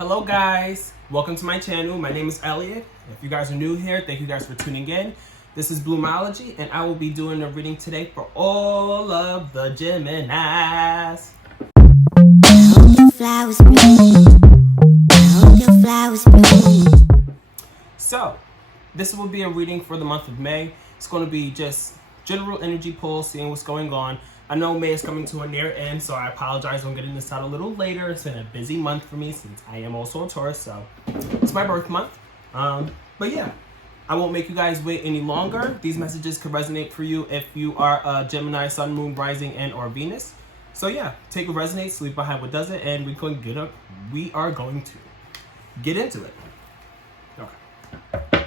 Hello guys, welcome to my channel. My name is Elliot. If you guys are new here, thank you guys for tuning in. This is Bloomology and I will be doing a reading today for all of the Geminis. So, this will be a reading for the month of May. It's going to be just general energy pull, seeing what's going on. I know May is coming to a near end, so I apologize on getting this out a little later. It's been a busy month for me since I am also a Taurus, so it's my birth month. But yeah, I won't make you guys wait any longer. These messages could resonate for you if you are a Gemini, Sun, Moon, Rising, and or Venus. So yeah, take what resonates, leave behind what doesn't, and we are going to get into it. Okay.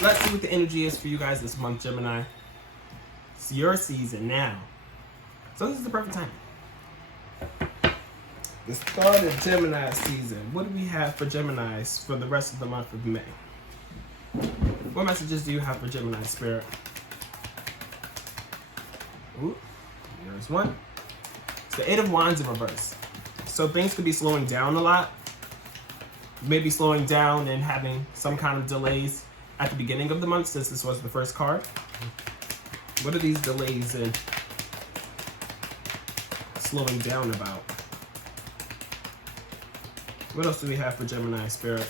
Let's see what the energy is for you guys this month, Gemini. It's your season now. So this is the perfect time. The start of Gemini season. What do we have for Geminis for the rest of the month of May? What messages do you have for Gemini Spirit? Ooh, there's one. It's the Eight of Wands in reverse. So things could be slowing down a lot. Maybe slowing down and having some kind of delays at the beginning of the month since this was the first card. What are these delays and slowing down about? What else do we have for Gemini Spirit?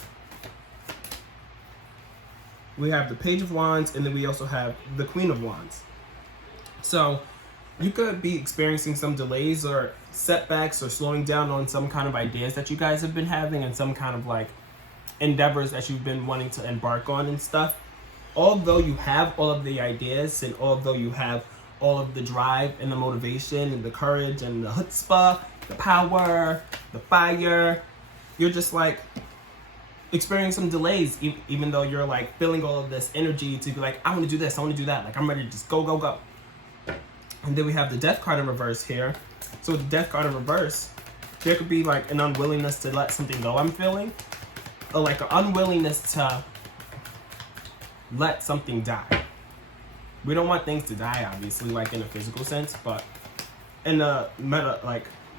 We have the Page of Wands, and then we also have the Queen of Wands. So you could be experiencing some delays or setbacks or slowing down on some kind of ideas that you guys have been having and some kind of like endeavors that you've been wanting to embark on and stuff. Although you have all of the ideas and although you have all of the drive and the motivation and the courage and the chutzpah, the power, the fire, you're just like experiencing some delays, even though you're like feeling all of this energy to be like, I want to do this, I want to do that. Like I'm ready to just go, go, go. And then we have the Death card in reverse here. So with the Death card in reverse, there could be like an unwillingness to let something go, I'm feeling. Or like an unwillingness to let something die. We don't want things to die, obviously, like in a physical sense, but in a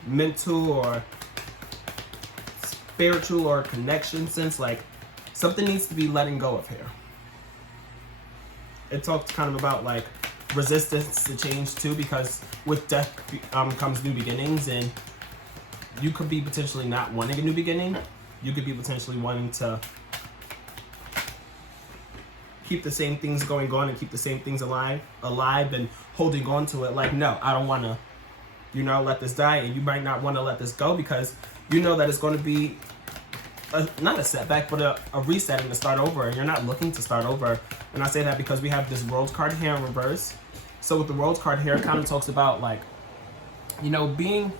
mental or spiritual or connection sense, like something needs to be letting go of here. It talks kind of about like resistance to change too, because with death comes new beginnings, and you could be potentially not wanting a new beginning. You could be potentially wanting to keep the same things going on and keep the same things alive and holding on to it. Like, no, I don't want to, let this die. And you might not want to let this go because you know that it's going to be not a setback, but a reset and to start over. And you're not looking to start over. And I say that because we have this World card here in reverse. So with the World card here, it kind of talks about like, being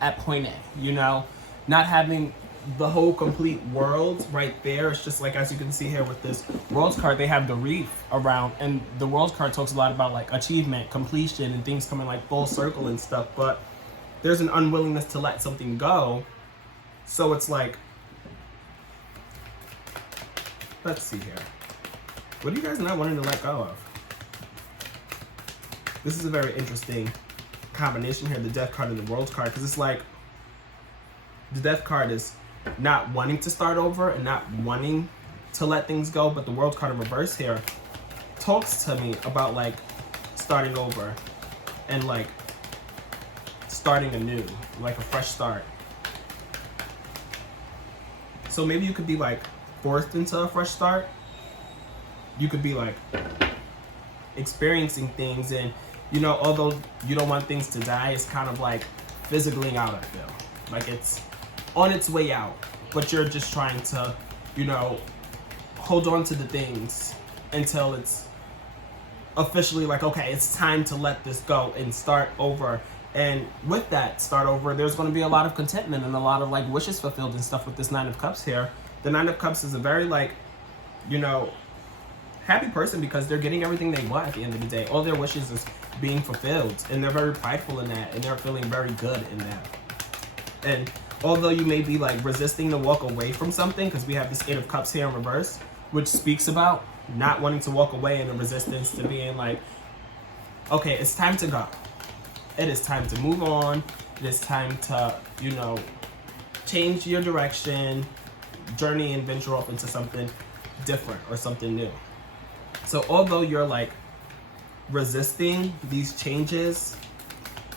at point A, not having the whole complete world right there. It's just like, as you can see here with this World card, they have the reef around, and the World card talks a lot about like achievement, completion, and things coming like full circle and stuff, but there's an unwillingness to let something go. So it's like, let's see here. What are you guys not wanting to let go of? This is a very interesting combination here, the Death card and the World card, because it's like the Death card is not wanting to start over and not wanting to let things go, but the World card in reverse here talks to me about like starting over and like starting anew, like a fresh start. So maybe you could be like forced into a fresh start. You could be like experiencing things, and although you don't want things to die, it's kind of like fizzling out, I feel like it's on its way out, but you're just trying to, hold on to the things until it's officially like, okay, it's time to let this go and start over. And with that start over, there's going to be a lot of contentment and a lot of like wishes fulfilled and stuff with this Nine of Cups here. The Nine of Cups is a very like, happy person because they're getting everything they want at the end of the day. All their wishes is being fulfilled, and they're very prideful in that, and they're feeling very good in that. And although you may be like resisting to walk away from something, because we have this Eight of Cups here in reverse, which speaks about not wanting to walk away and a resistance to being like, okay, it's time to go. It is time to move on. It is time to, change your direction, journey and venture off into something different or something new. So although you're like resisting these changes,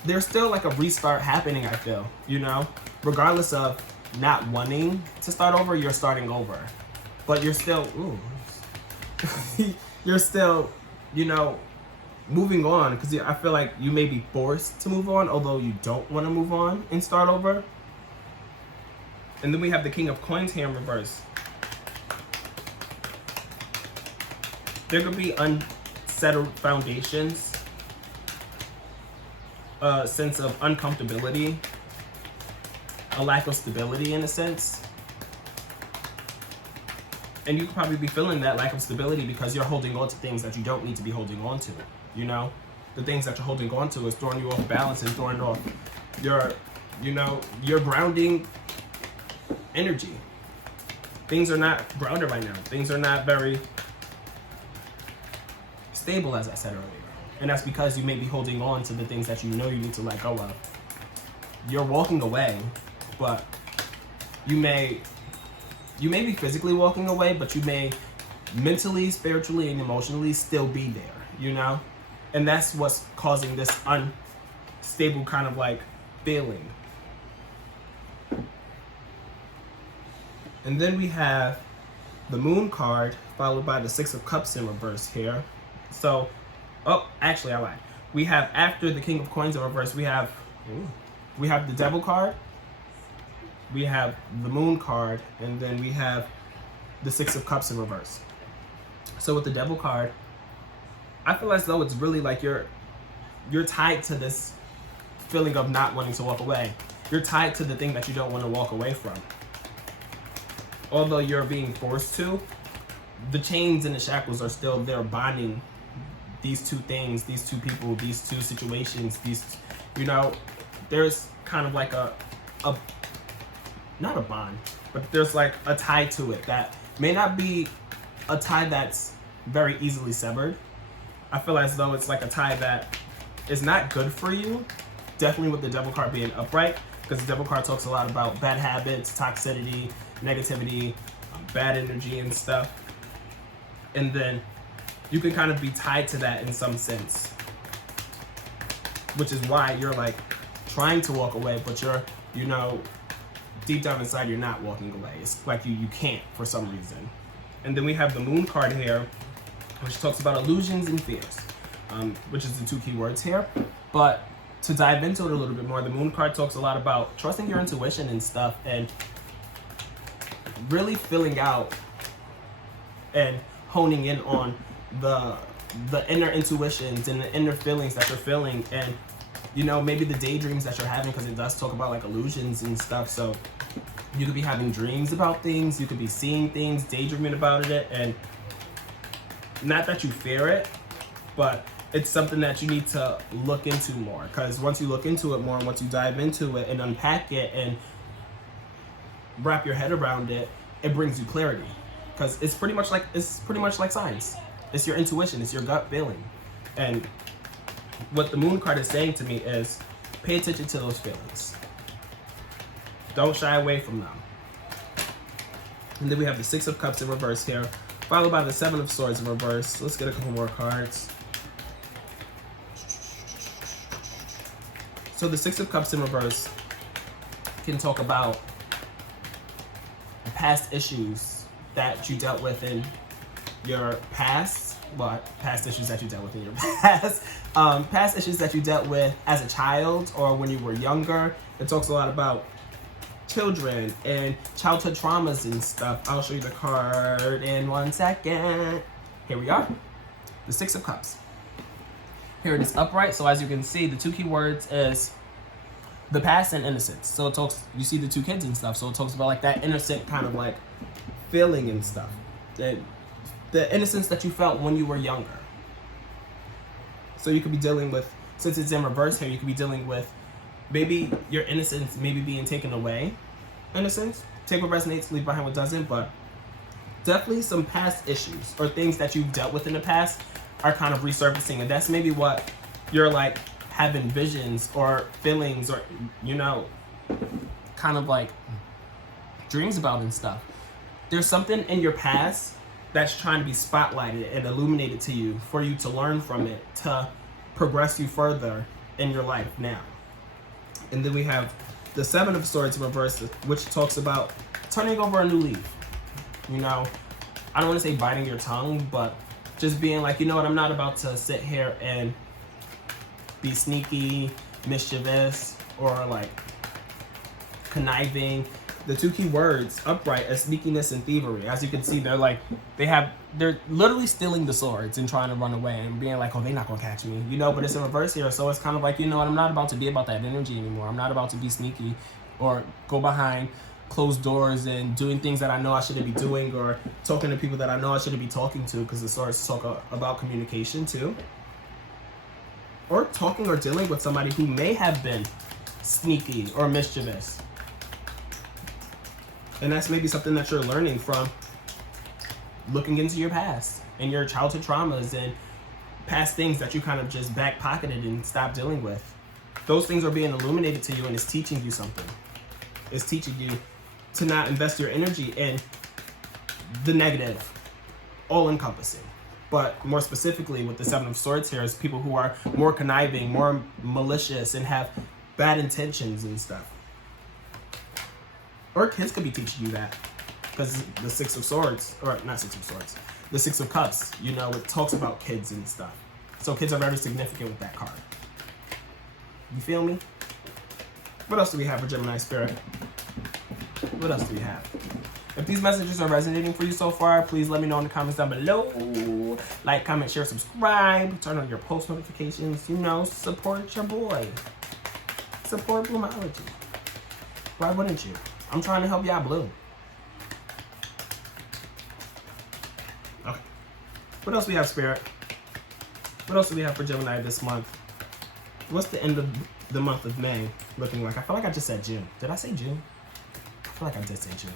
there's still like a restart happening, I feel, you know? Regardless of not wanting to start over, you're starting over. But you're still, you're still, you know, moving on, because I feel like you may be forced to move on, although you don't want to move on and start over. And then we have the King of Coins here in reverse. There could be unsettled foundations, a sense of uncomfortability, a lack of stability in a sense. And you could probably be feeling that lack of stability because you're holding on to things that you don't need to be holding on to, you know? The things that you're holding on to is throwing you off balance and throwing off your, you know, your grounding energy. Things are not grounded right now. Things are not very stable, as I said earlier. And that's because you may be holding on to the things that you know you need to let go of. You're walking away, but you may be physically walking away, but you may mentally, spiritually, and emotionally still be there, you know? And that's what's causing this unstable kind of like feeling. And then we have the Moon card, followed by the Six of Cups in reverse here. So, oh, actually I lied. We have, after the King of Coins in reverse, we have the Devil card, we have the Moon card, and then we have the Six of Cups in reverse. So with the Devil card, I feel as though it's really like you're tied to this feeling of not wanting to walk away. You're tied to the thing that you don't want to walk away from. Although you're being forced to, the chains and the shackles are still there bonding these two things, these two people, these two situations, these, you know, there's kind of like a not a bond, but there's like a tie to it that may not be a tie that's very easily severed. I feel as though it's like a tie that is not good for you, definitely with the Devil card being upright, because the Devil card talks a lot about bad habits, toxicity, negativity, bad energy and stuff. And then you can kind of be tied to that in some sense, which is why you're like trying to walk away, but you're, you know, deep down inside you're not walking away. It's like you can't for some reason. And then we have the Moon card here, which talks about illusions and fears, which is the two key words here. But to dive into it a little bit more, the Moon card talks a lot about trusting your intuition and stuff, and really filling out and honing in on the inner intuitions and the inner feelings that you're feeling, and, you know, maybe the daydreams that you're having, because it does talk about like illusions and stuff. So you could be having dreams about things, you could be seeing things, daydreaming about it, and not that you fear it, but it's something that you need to look into more, because once you look into it more and once you dive into it and unpack it and wrap your head around it, it brings you clarity, because it's pretty much like science. It's your intuition, it's your gut feeling. And what the Moon card is saying to me is pay attention to those feelings. Don't shy away from them. And then we have the Six of Cups in reverse here, followed by the Seven of Swords in reverse. Let's get a couple more cards. So the Six of Cups in reverse can talk about past issues that you dealt with in your past. Past issues that you dealt with in your past. Past issues that you dealt with as a child or when you were younger. It talks a lot about children and childhood traumas and stuff. I'll show you the card in 1 second. Here we are. The Six of Cups. Here it is upright. So as you can see, the two key words is the past and innocence. So it talks, you see the two kids and stuff. So it talks about like that innocent kind of like feeling and stuff. The innocence that you felt when you were younger. So you could be dealing with, since it's in reverse here, you could be dealing with maybe your innocence maybe being taken away. Innocence, take what resonates, leave behind what doesn't, but definitely some past issues or things that you've dealt with in the past are kind of resurfacing, and that's maybe what you're like having visions or feelings or, you know, kind of like dreams about and stuff. There's something in your past that's trying to be spotlighted and illuminated to you for you to learn from it, to progress you further in your life now. And then we have the Seven of Swords in reverse, which talks about turning over a new leaf. You know, I don't want to say biting your tongue, but just being like, you know what, I'm not about to sit here and be sneaky, mischievous, or like conniving. The two key words upright are sneakiness and thievery. As you can see, they're literally stealing the swords and trying to run away and being like, oh, they're not gonna catch me, you know. But it's in reverse here, so it's kind of like, you know what, I'm not about to be about that energy anymore. I'm not about to be sneaky or go behind closed doors and doing things that I know I shouldn't be doing, or talking to people that I know I shouldn't be talking to, because the swords talk about communication too, or talking or dealing with somebody who may have been sneaky or mischievous. And that's maybe something that you're learning from looking into your past and your childhood traumas and past things that you kind of just back pocketed and stopped dealing with. Those things are being illuminated to you, and it's teaching you something. It's teaching you to not invest your energy in the negative, all-encompassing. But more specifically with the Seven of Swords here is people who are more conniving, more malicious, and have bad intentions and stuff. Or kids could be teaching you that, because the Six of Swords, or not Six of Swords, the Six of Cups, you know, it talks about kids and stuff. So kids are very significant with that card. You feel me? What else do we have for Gemini Spirit? What else do we have? If these messages are resonating for you so far, please let me know in the comments down below. Like, comment, share, subscribe, turn on your post notifications, you know, support your boy. Support Bloomology. Why wouldn't you? I'm trying to help y'all bloom. Okay. What else we have, Spirit? What else do we have for Gemini this month? What's the end of the month of May looking like? I feel like I just said June. Did I say June? I feel like I did say June.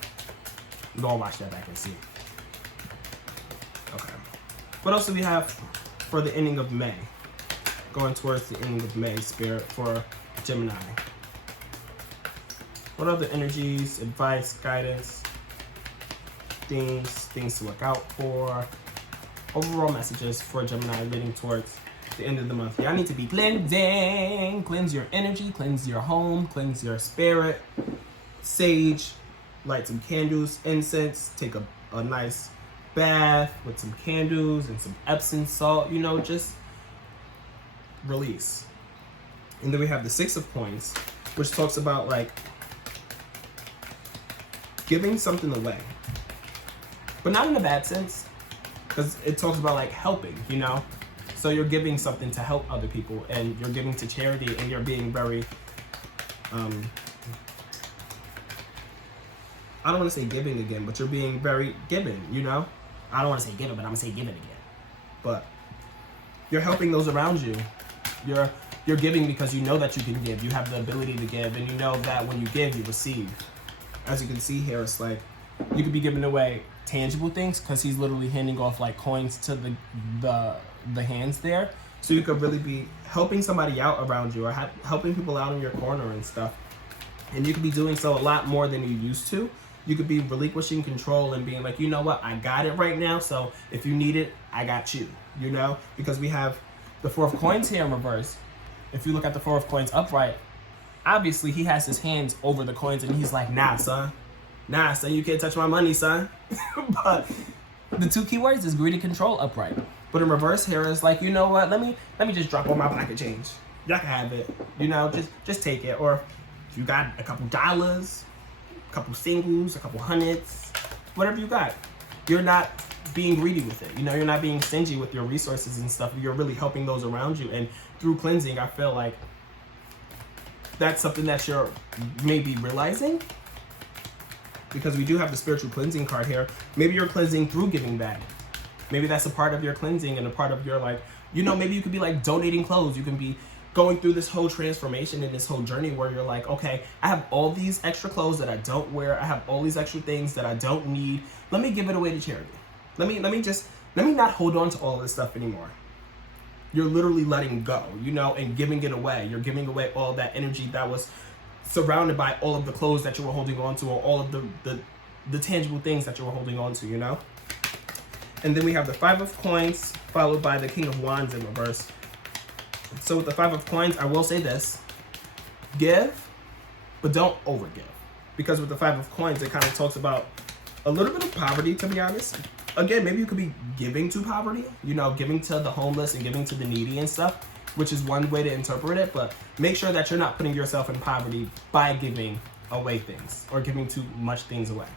Go and watch that back and see. Okay. What else do we have for the ending of May? Going towards the ending of May, Spirit, for Gemini. What other energies, advice, guidance, things to look out for, overall messages for Gemini leading towards the end of the month? Y'all need to be cleansing. Cleanse your energy, cleanse your home, cleanse your spirit. Sage, light some candles, incense, take a nice bath with some candles and some Epsom salt, you know, just release. And then we have the Six of Coins, which talks about like giving something away, but not in a bad sense, because it talks about like helping, you know. So you're giving something to help other people, and you're giving to charity, and you're being very I don't want to say giving again, but you're being very giving, you know. I don't want to say giving, but I'm gonna say giving again. But you're helping those around you. You're giving because you know that you can give. You have the ability to give, and you know that when you give, you receive. As you can see here, it's like you could be giving away tangible things, because he's literally handing off like coins to the hands there. So you could really be helping somebody out around you, or helping people out in your corner and stuff. And you could be doing so a lot more than you used to. You could be relinquishing control and being like, you know what, I got it right now, so if you need it, I got you, you know? Because we have the Four of Coins here in reverse. If you look at the Four of Coins upright, obviously he has his hands over the coins, and he's like, nah, son, you can't touch my money, son. But the two key words is greed and control upright. But in reverse here is like, you know what, let me just drop all my pocket change. Y'all can have it, you know, just take it. Or if you got a couple dollars, a couple singles, a couple hundreds, whatever you got, you're not being greedy with it. You know, you're not being stingy with your resources and stuff. You're really helping those around you. And through cleansing, I feel like that's something that you're maybe realizing, because we do have the spiritual cleansing card here. Maybe you're cleansing through giving back. Maybe that's a part of your cleansing, and a part of your, like, you know, maybe you could be like donating clothes. You can be going through this whole transformation and this whole journey where you're like, okay, I have all these extra clothes that I don't wear. I have all these extra things that I don't need. Let me give it away to charity. Let me not hold on to all this stuff anymore. You're literally letting go, you know, and giving it away. You're giving away all that energy that was surrounded by all of the clothes that you were holding on to, or all of the tangible things that you were holding on to, you know? And then we have the 5 of Coins, followed by the King of Wands in reverse. So with the 5 of Coins, I will say this. Give, but don't overgive. Because with the 5 of Coins, it kind of talks about a little bit of poverty, to be honest. Again, maybe you could be giving to poverty, you know, giving to the homeless and giving to the needy and stuff, which is one way to interpret it. But make sure that you're not putting yourself in poverty by giving away things or giving too much things away.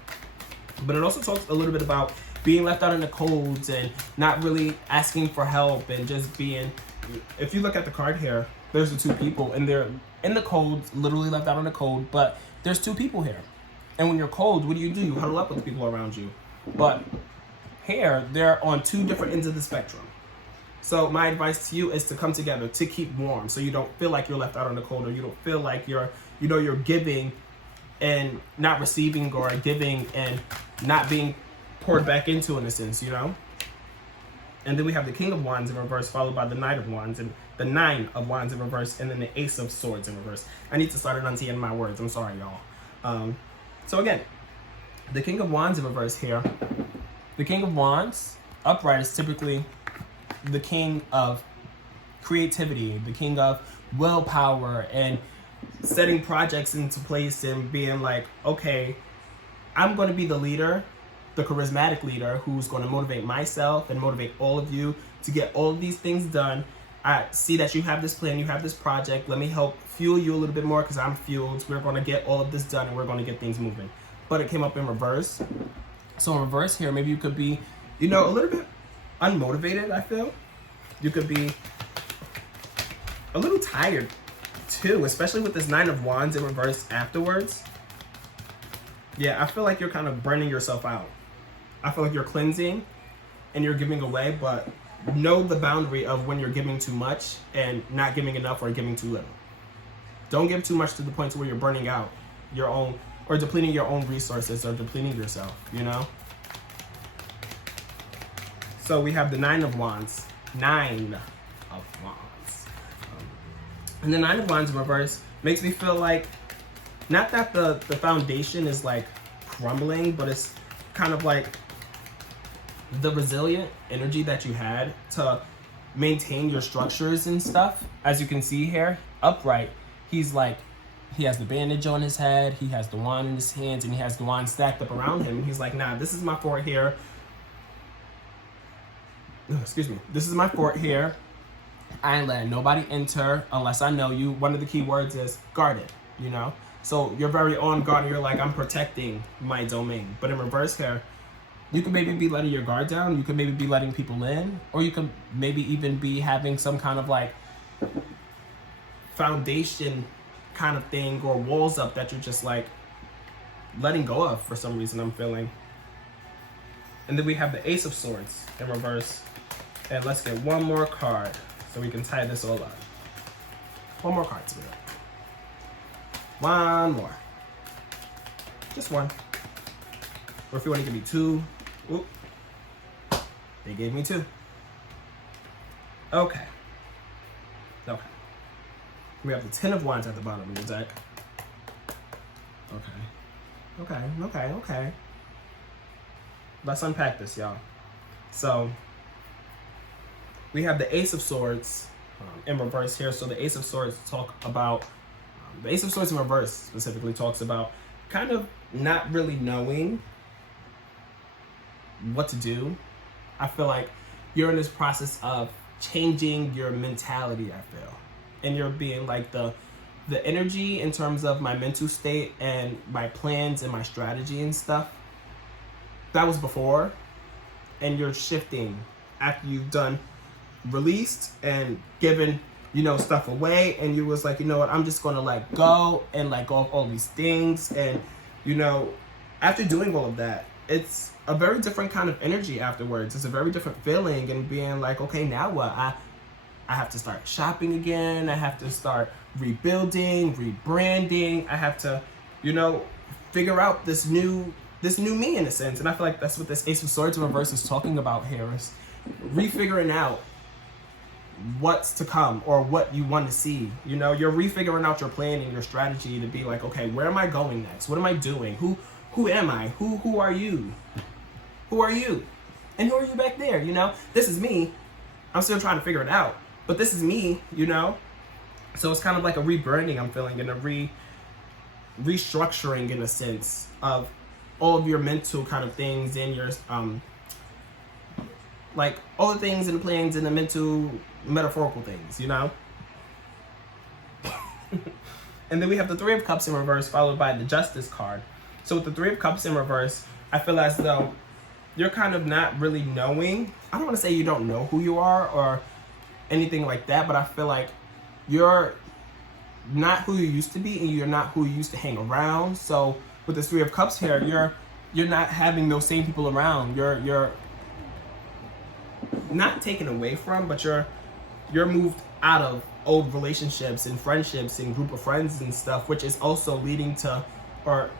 But it also talks a little bit about being left out in the cold and not really asking for help and just being, if you look at the card here, there's the 2 people and they're in the cold, literally left out in the cold, but there's 2 people here. And when you're cold, what do? You huddle up with the people around you. But here, they're on 2 different ends of the spectrum. So my advice to you is to come together, to keep warm, so you don't feel like you're left out in the cold, or you don't feel like you're giving and not receiving, or giving and not being poured back into, in a sense, you know? And then we have the King of Wands in reverse, followed by the Knight of Wands, and the 9 of Wands in reverse, and then the Ace of Swords in reverse. I need to start enunciating my words. I'm sorry, y'all. So again, the King of Wands in reverse here. The King of Wands upright is typically the king of creativity, the king of willpower, and setting projects into place and being like, okay, I'm going to be the leader, the charismatic leader who's going to motivate myself and motivate all of you to get all of these things done. I see that you have this plan, you have this project. Let me help fuel you a little bit more because I'm fueled. We're going to get all of this done and we're going to get things moving. But it came up in reverse. So in reverse here, maybe you could be, you know, a little bit unmotivated, I feel. You could be a little tired too, especially with this 9 of Wands in reverse afterwards. Yeah, I feel like you're kind of burning yourself out. I feel like you're cleansing and you're giving away, but know the boundary of when you're giving too much and not giving enough or giving too little. Don't give too much to the point to where you're burning out your own, or depleting your own resources, or depleting yourself, you know? So we have the 9 of Wands. 9 of Wands. And the 9 of Wands in reverse makes me feel like, not that the foundation is like crumbling, but it's kind of like the resilient energy that you had to maintain your structures and stuff. As you can see here, upright, he's like, he has the bandage on his head, he has the wand in his hands, and he has the wand stacked up around him. He's like, nah, this is my fort here. Excuse me. This is my fort here. I ain't letting nobody enter unless I know you. One of the key words is guarded, you know? So you're very on guard and you're like, I'm protecting my domain. But in reverse here, you could maybe be letting your guard down. You could maybe be letting people in. Or you could maybe even be having some kind of like foundation kind of thing, or walls up that you're just like letting go of for some reason, I'm feeling. And then we have the Ace of Swords in reverse. And let's get one more card so we can tie this all up. One more card, sweetheart. One more. Just one. Or if you want to give me 2. Oop. They gave me 2. Okay. Okay. We have the 10 of Wands at the bottom of the deck. Okay. Let's unpack this, y'all. So, we have the Ace of Swords in reverse here. So the Ace of Swords talk about, the Ace of Swords in reverse specifically talks about kind of not really knowing what to do. I feel like you're in this process of changing your mentality, I feel. And you're being like the energy in terms of my mental state and my plans and my strategy and stuff. That was before. And you're shifting after you've done released and given, you know, stuff away, and you was like, you know what, I'm just gonna let go and let go of all these things. And you know, after doing all of that, it's a very different kind of energy afterwards. It's a very different feeling, and being like, okay, now what? I have to start shopping again. I have to start rebuilding, rebranding. I have to, you know, figure out this new me in a sense. And I feel like that's what this Ace of Swords in reverse is talking about here, is refiguring out what's to come or what you want to see. You know, you're refiguring out your plan and your strategy to be like, okay, where am I going next? What am I doing? Who am I? Who are you? Who are you? And who are you back there? You know, this is me. I'm still trying to figure it out, but this is me, you know? So it's kind of like a rebranding I'm feeling, and a restructuring in a sense of all of your mental kind of things and your like all the things and the plans and the mental metaphorical things, you know? And then we have the Three of Cups in reverse, followed by the Justice card. So with the Three of Cups in reverse, I feel as though you're kind of not really knowing. I don't want to say you don't know who you are or anything like that, but I feel like you're not who you used to be, and you're not who you used to hang around. So with this Three of Cups here, you're not having those same people around. You're not taken away from, but you're moved out of old relationships and friendships and group of friends and stuff, which is also leading to or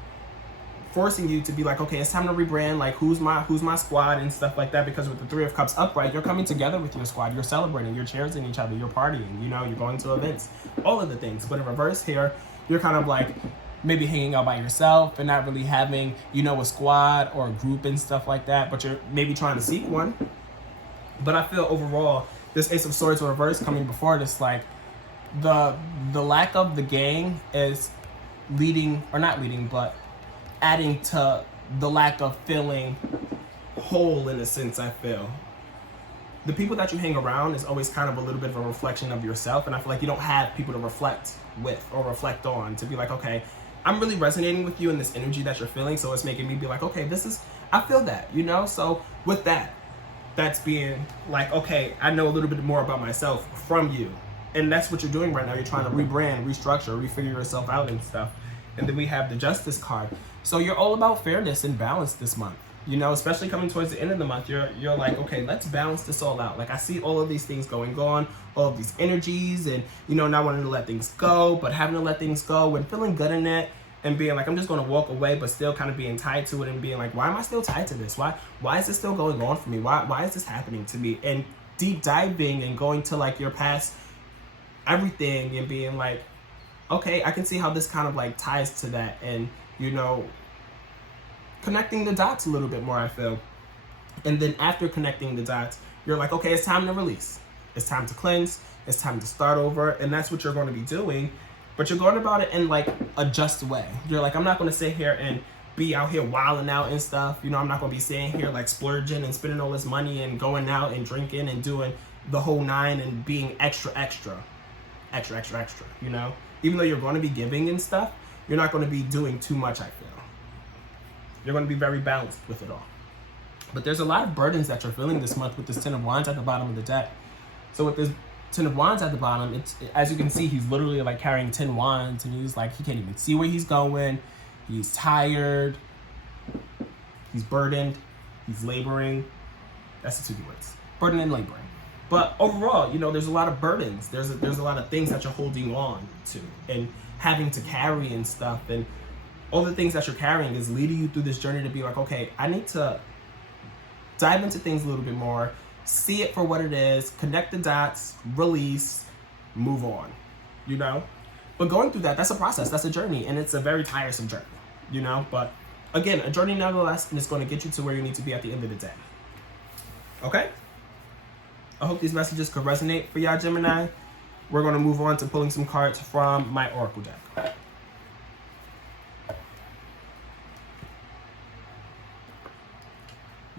forcing you to be like, okay, it's time to rebrand. Like, who's my squad and stuff like that. Because with the Three of Cups upright, you're coming together with your squad. You're celebrating. You're cheersing each other. You're partying. You know, you're going to events. All of the things. But in reverse here, you're kind of like maybe hanging out by yourself and not really having, you know, a squad or a group and stuff like that. But you're maybe trying to seek one. But I feel overall, this Ace of Swords in reverse coming before this, like the lack of the gang is leading, or not leading, but adding to the lack of feeling whole in a sense. I feel the people that you hang around is always kind of a little bit of a reflection of yourself, and I feel like you don't have people to reflect with or reflect on, to be like, okay, I'm really resonating with you in this energy that you're feeling, so it's making me be like, okay, I feel that, you know? So with that's being like, okay, I know a little bit more about myself from you. And that's what you're doing right now. You're trying to rebrand, restructure, refigure yourself out and stuff. And then we have the Justice card. So you're all about fairness and balance this month. You know, especially coming towards the end of the month, you're like, okay, let's balance this all out. Like, I see all of these things going on, all of these energies, and, you know, not wanting to let things go, but having to let things go and feeling good in it, and being like, I'm just going to walk away, but still kind of being tied to it and being like, why am I still tied to this? Why is this still going on for me? Why is this happening to me? And deep diving and going to like your past everything and being like, okay, I can see how this kind of like ties to that, and, you know, connecting the dots a little bit more, I feel. And then after connecting the dots, you're like, okay, it's time to release. It's time to cleanse. It's time to start over. And that's what you're going to be doing. But you're going about it in like a just way. You're like, I'm not going to sit here and be out here wilding out and stuff. You know, I'm not going to be sitting here like splurging and spending all this money and going out and drinking and doing the whole nine and being extra, you know? Even though you're going to be giving and stuff, you're not going to be doing too much, I feel. You're going to be very balanced with it all. But there's a lot of burdens that you're feeling this month with this Ten of Wands at the bottom of the deck. So with this Ten of Wands at the bottom, it's, as you can see, he's literally like carrying 10 wands, and he's like, he can't even see where he's going. He's tired. He's burdened. He's laboring. That's the two words. Burdened and laboring. But overall, you know, there's a lot of burdens. There's a lot of things that you're holding on to and having to carry and stuff. And all the things that you're carrying is leading you through this journey to be like, okay, I need to dive into things a little bit more, see it for what it is, connect the dots, release, move on, you know? But going through that's a process, that's a journey, and it's a very tiresome journey, you know? But again, a journey nonetheless, and it's going to get you to where you need to be at the end of the day. Okay? I hope these messages could resonate for y'all, Gemini. We're going to move on to pulling some cards from my Oracle deck.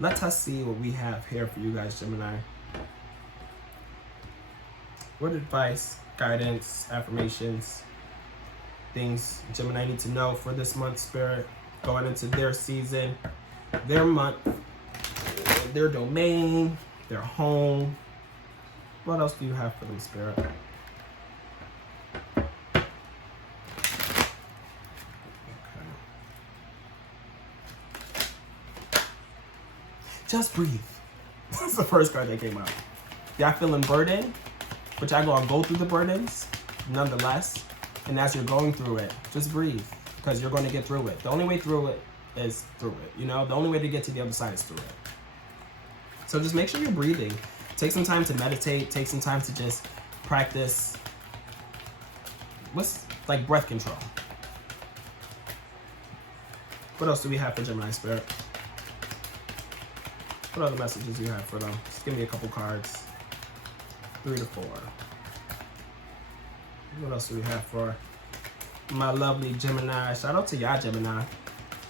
Let us see what we have here for you guys, Gemini. What advice, guidance, affirmations, things Gemini need to know for this month, Spirit, going into their season, their month, their domain, their home. What else do you have for them, Spirit? Just breathe. That's the first card that came out. Y'all feeling burdened, but y'all gonna go through the burdens nonetheless. And as you're going through it, just breathe, because you're gonna get through it. The only way through it is through it. You know, the only way to get to the other side is through it. So just make sure you're breathing. Take some time to meditate. Take some time to just practice. What's like breath control? What else do we have for Gemini Spirit? What other messages do you have for them? Just give me a couple cards. 3 to 4. What else do we have for my lovely Gemini? Shout out to y'all, Gemini.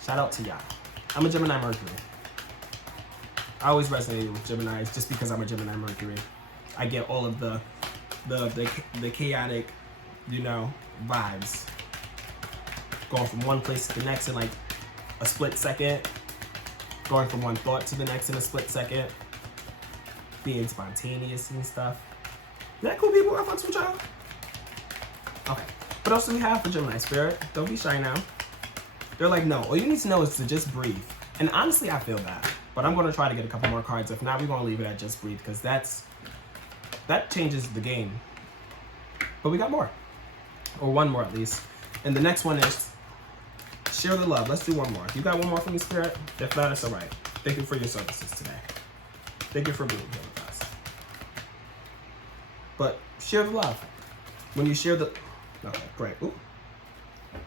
Shout out to y'all. I'm a Gemini Mercury. I always resonated with Geminis just because I'm a Gemini Mercury. I get all of the chaotic, you know, vibes. Going from one place to the next in like a split second. Going from one thought to the next in a split second. Being spontaneous and stuff. Is that cool, people? I fucks with y'all. Okay. What else do we have for Gemini Spirit? Don't be shy now. They're like, no. All you need to know is to just breathe. And honestly, I feel that. But I'm going to try to get a couple more cards. If not, we're going to leave it at just breathe because that changes the game. But we got more. Or one more at least. And the next one is share the love. Let's do one more. You got one more for me, Spirit? If not, it's all right. Thank you for your services today. Thank you for being here with us. But share the love. When you share the... Okay, great. Ooh.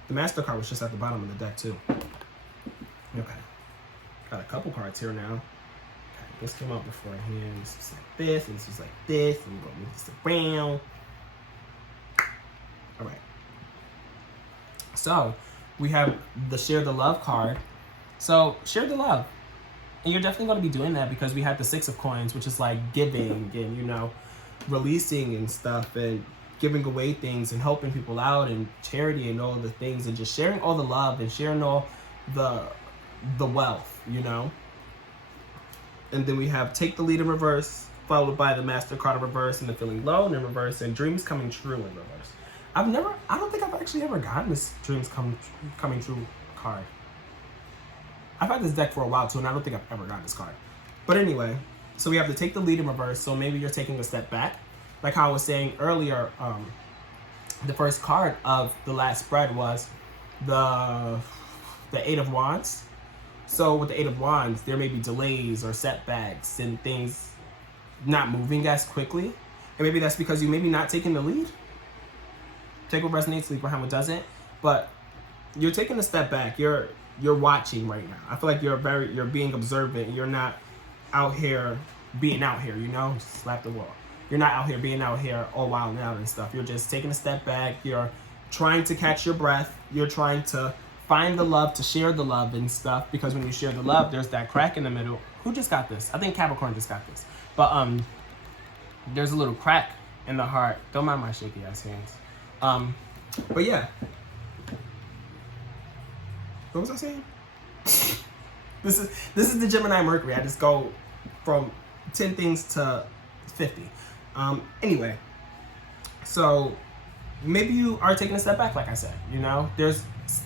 The Master card was just at the bottom of the deck, too. Okay. Got a couple cards here now. Okay, this came out beforehand. This was like this, and this was like this, and we're going to move this around. All right. So, we have the Share the Love card. So, share the love. And you're definitely going to be doing that because we have the 6 of Coins, which is like giving and, you know, releasing and stuff and giving away things and helping people out and charity and all the things and just sharing all the love and sharing all the wealth, you know. And then we have Take the Lead in reverse, followed by the Master card in reverse and the Feeling Low in reverse and Dreams Coming True in reverse. I don't think I've actually ever gotten this Dreams Coming True card. I've had this deck for a while too, and I don't think I've ever gotten this card. But anyway, so we have to Take the Lead in reverse, so maybe you're taking a step back. Like how I was saying earlier, the first card of the last spread was the 8 of Wands. So with the 8 of Wands, there may be delays or setbacks and things not moving as quickly. And maybe that's because you maybe not taking the lead. Take what resonates, leave behind what doesn't. But you're taking a step back. You're watching right now. I feel like you're being observant. You're not out here being out here, you know? Slap the wall. You're not out here being out here all wild out and stuff. You're just taking a step back. You're trying to catch your breath. You're trying to find the love, to share the love and stuff. Because when you share the love, there's that crack in the middle. Who just got this? I think Capricorn just got this. But there's a little crack in the heart. Don't mind my shaky ass hands. But yeah. What was I saying? This is the Gemini Mercury. I just go from 10 things to 50. Anyway, so maybe you are taking a step back, like I said, you know, there's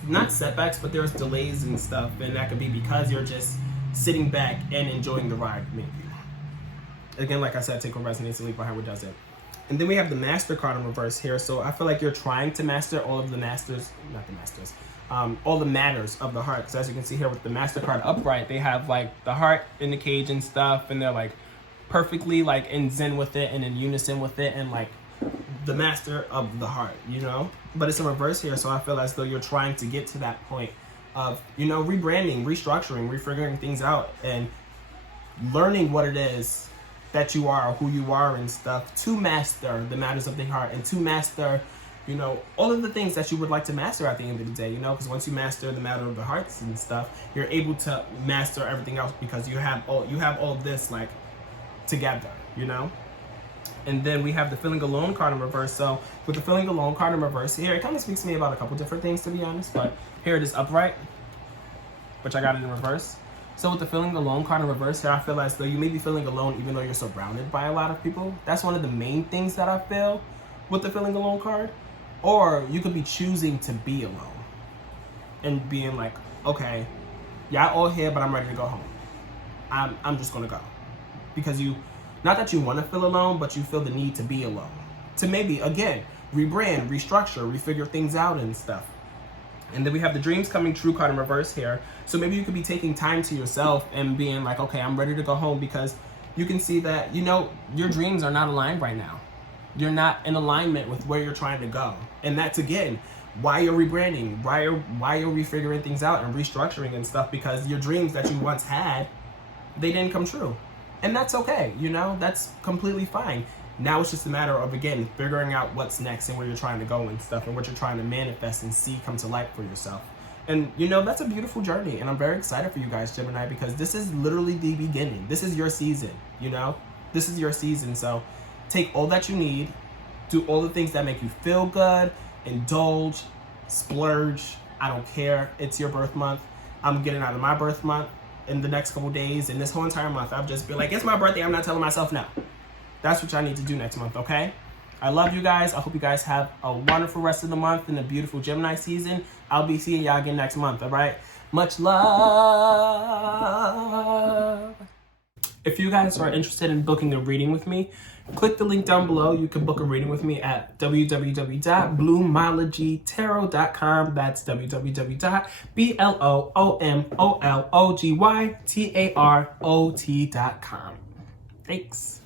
not setbacks, but there's delays and stuff. And that could be because you're just sitting back and enjoying the ride, maybe. Again, like I said, take what resonates and leave behind what doesn't. And then we have the Master card in reverse here. So I feel like you're trying to master all of the masters, not the masters, all the matters of the heart. Because as you can see here with the Master card upright, they have like the heart in the cage and stuff. And they're like perfectly like in zen with it and in unison with it. And like the master of the heart, you know. But it's in reverse here. So I feel as though you're trying to get to that point of, you know, rebranding, restructuring, refiguring things out and learning what it is that you are, who you are and stuff, to master the matters of the heart and to master, you know, all of the things that you would like to master at the end of the day, you know, because once you master the matter of the hearts and stuff, you're able to master everything else because you have all of this like together, you know. And then we have the Feeling Alone card in reverse. So with the Feeling Alone card in reverse here, it kind of speaks to me about a couple different things, to be honest, but here it is upright, which I got it in reverse. So with the Feeling Alone card in reverse here, I feel as though you may be feeling alone even though you're surrounded by a lot of people. That's one of the main things that I feel with the Feeling Alone card. Or you could be choosing to be alone and being like, okay, y'all all here, but I'm ready to go home. I'm just gonna go. Because you, not that you want to feel alone, but you feel the need to be alone. To maybe, again, rebrand, restructure, refigure things out and stuff. And then we have the Dreams Coming True card in reverse here. So maybe you could be taking time to yourself and being like, okay, I'm ready to go home because you can see that, you know, your dreams are not aligned right now. You're not in alignment with where you're trying to go. And that's, again, why you're rebranding, why you're refiguring things out and restructuring and stuff, because your dreams that you once had, they didn't come true. And that's okay, you know, that's completely fine. Now it's just a matter of, again, figuring out what's next and where you're trying to go and stuff, and what you're trying to manifest and see come to life for yourself. And, you know, that's a beautiful journey. And I'm very excited for you guys, Gemini, because this is literally the beginning. This is your season, you know? This is your season. So take all that you need, do all the things that make you feel good, indulge, splurge. I don't care. It's your birth month. I'm getting out of my birth month in the next couple days. And this whole entire month, I've just been like, it's my birthday. I'm not telling myself no. That's what y'all need to do next month, okay? I love you guys. I hope you guys have a wonderful rest of the month and a beautiful Gemini season. I'll be seeing y'all again next month, all right? Much love. If you guys are interested in booking a reading with me, click the link down below. You can book a reading with me at www.bloomologytarot.com. That's www.bloomologytarot.com. Thanks.